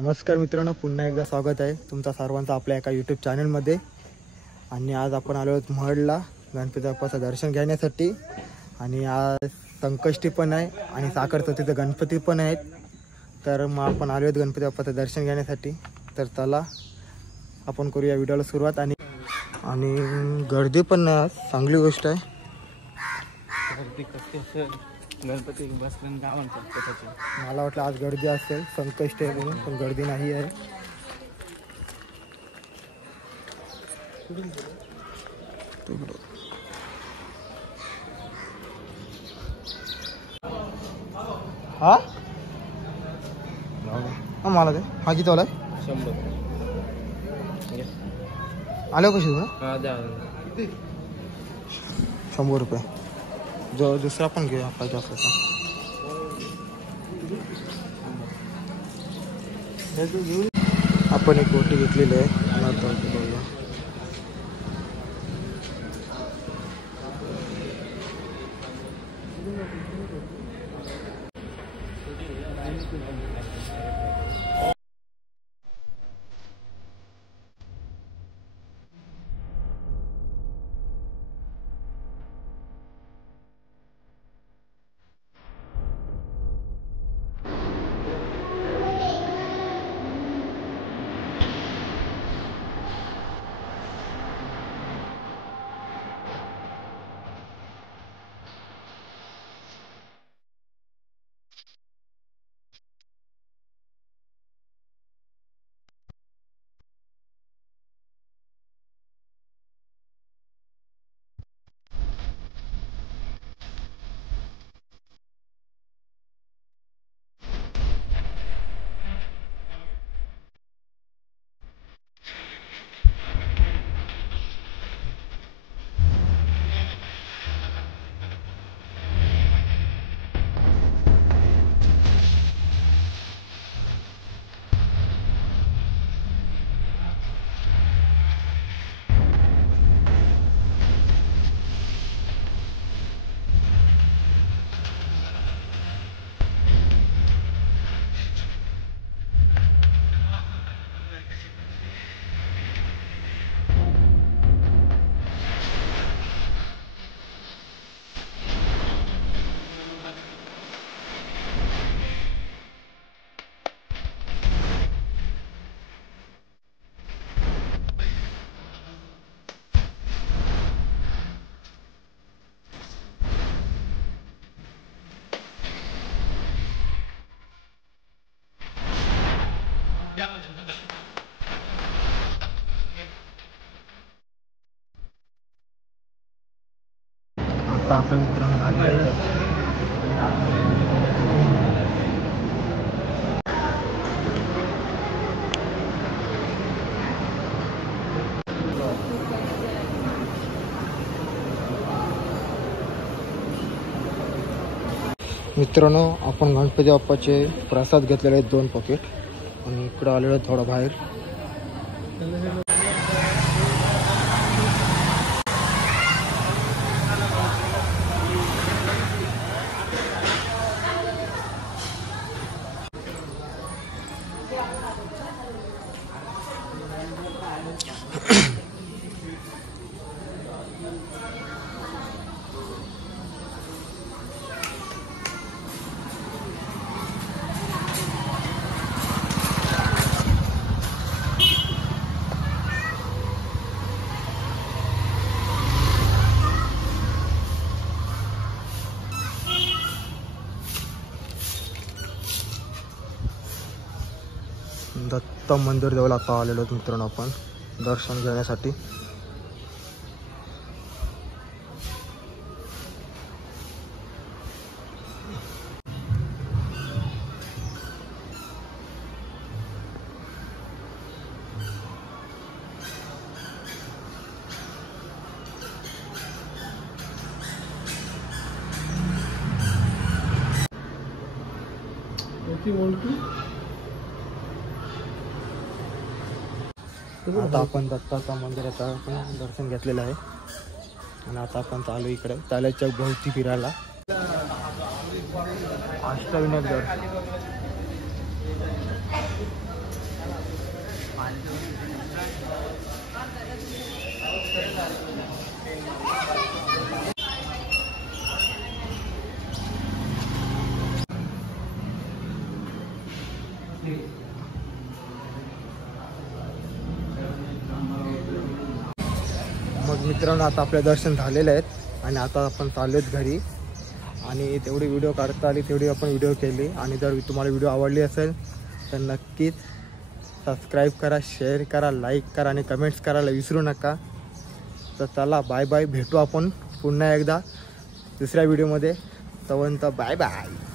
नमस्कार मित्रांनो, पुन्हा एकदा स्वागत आहे तुमचा सर्वांचा आपल्या एका यूट्यूब चॅनलमध्ये. आणि आज आपण आलो आहोत महडला गणपती बाप्पाचं दर्शन घेण्यासाठी. आणि आज संकष्टी पण आहे आणि साखर चौथीचं गणपती पण आहेत. तर मग आपण आलो आहोत गणपती बाप्पाचं दर्शन घेण्यासाठी. तर चला आपण करूया व्हिडिओला सुरुवात. आणि गर्दी पण नाही, आज चांगली गोष्ट आहे. गर्दी कशी असेल गणपती बसल्यानं काय म्हणतात त्याची. मला वाटलं आज गर्दी असेल, संकष्टी आहे म्हणून, पण गर्दी नाही आहे. हा मला ते हा किती वाला आहे? 100 आलो कशी तुला? हा द्या. 100 रुपये. जो दुसरा पण घेऊया पाहिजे असं. आपण एक गोटी घेतलेली आहे. मित्रांनो, आपण गणपती बाप्पाचे प्रसाद घेतलेले आहेत 2 पॅकेट. आणि इकडं आलेलो थोडं बाहेर. दत्त मंदिर जवळ आता आलेलो आहोत मित्रांनो आपण दर्शन घेण्यासाठी. आता आपण दत्ताच्या मंदिरात आपण दर्शन घेतलेलं आहे. आणि आता आपण चालू इकडे ताल्याच्या भोवती फिरायला. अष्टविनायक गड मग मित्रांनो, आता आपले दर्शन झालेले आहेत आणि आता आपण चाललोत घरी. आणि तेवढी व्हिडिओ काढता आली तेवढी आपण व्हिडिओ केली. आणि जर तुम्हाला व्हिडिओ आवडली असेल तर नक्कीच सबस्क्राईब करा, शेअर करा, लाईक करा आणि कमेंट्स करायला विसरू नका. तर चला, बाय बाय. भेटू आपण पुन्हा एकदा दुसऱ्या व्हिडिओमध्ये. तोपर्यंत बाय बाय.